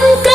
vẫn